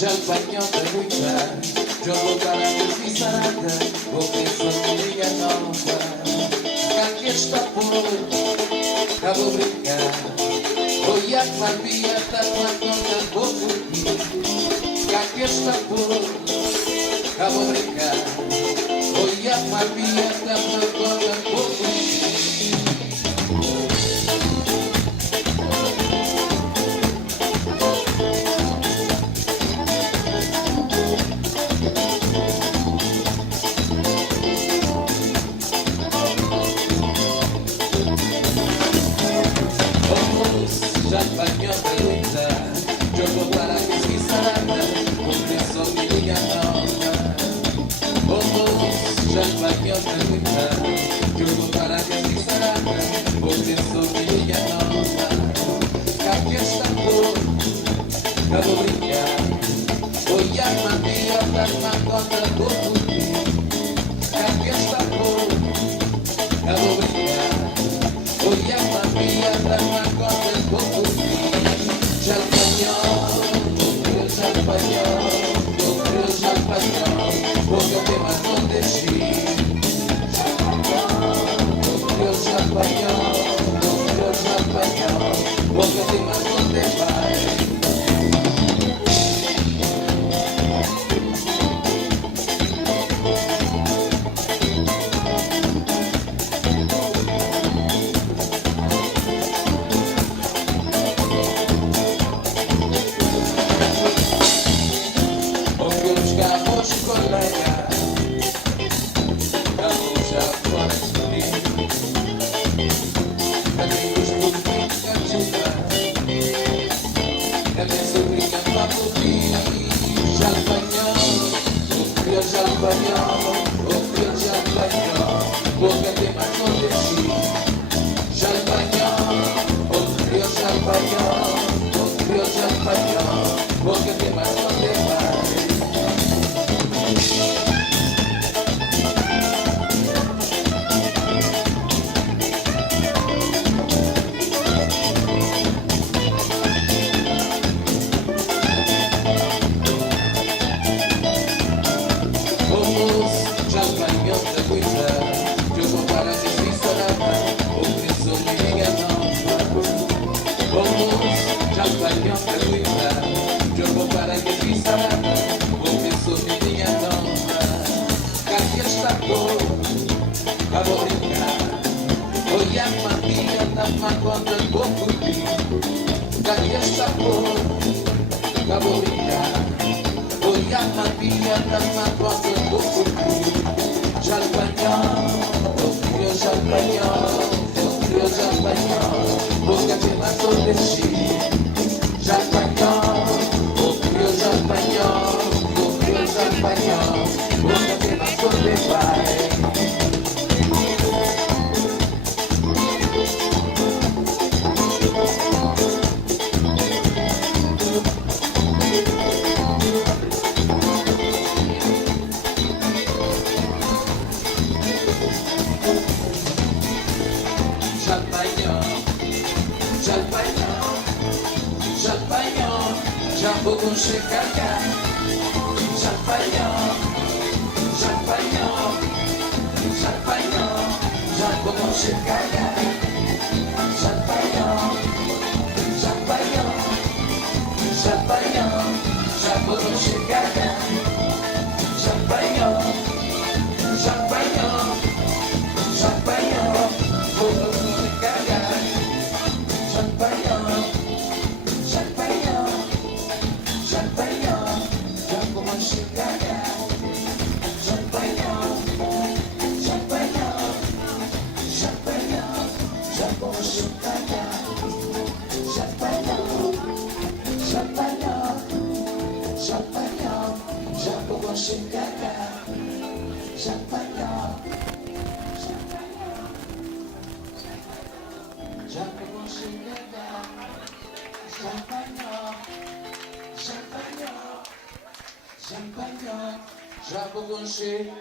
champagne de luta, jogo para desvisarada, vou pensando minha nova. Cá que está por, cá vou brincar, oi a clavinha está na conta, vou curtir. Cá que está por, cá vou brincar, oi a clavinha está na conta, vou curtir. Champagne de luta, jogo para desvisarada, compreensão minha nova. Vamos, champagne de luta, jogo para desvisarada, compreensão minha nova. Cá que está por, cá vou brincar, oi a magia da conta do pudim. Cá que está por, cá vou brincar, oi a magia da conta do pudim. Porque tem mais onde ir. Porque tem mais onde vai. Já vou conhecer.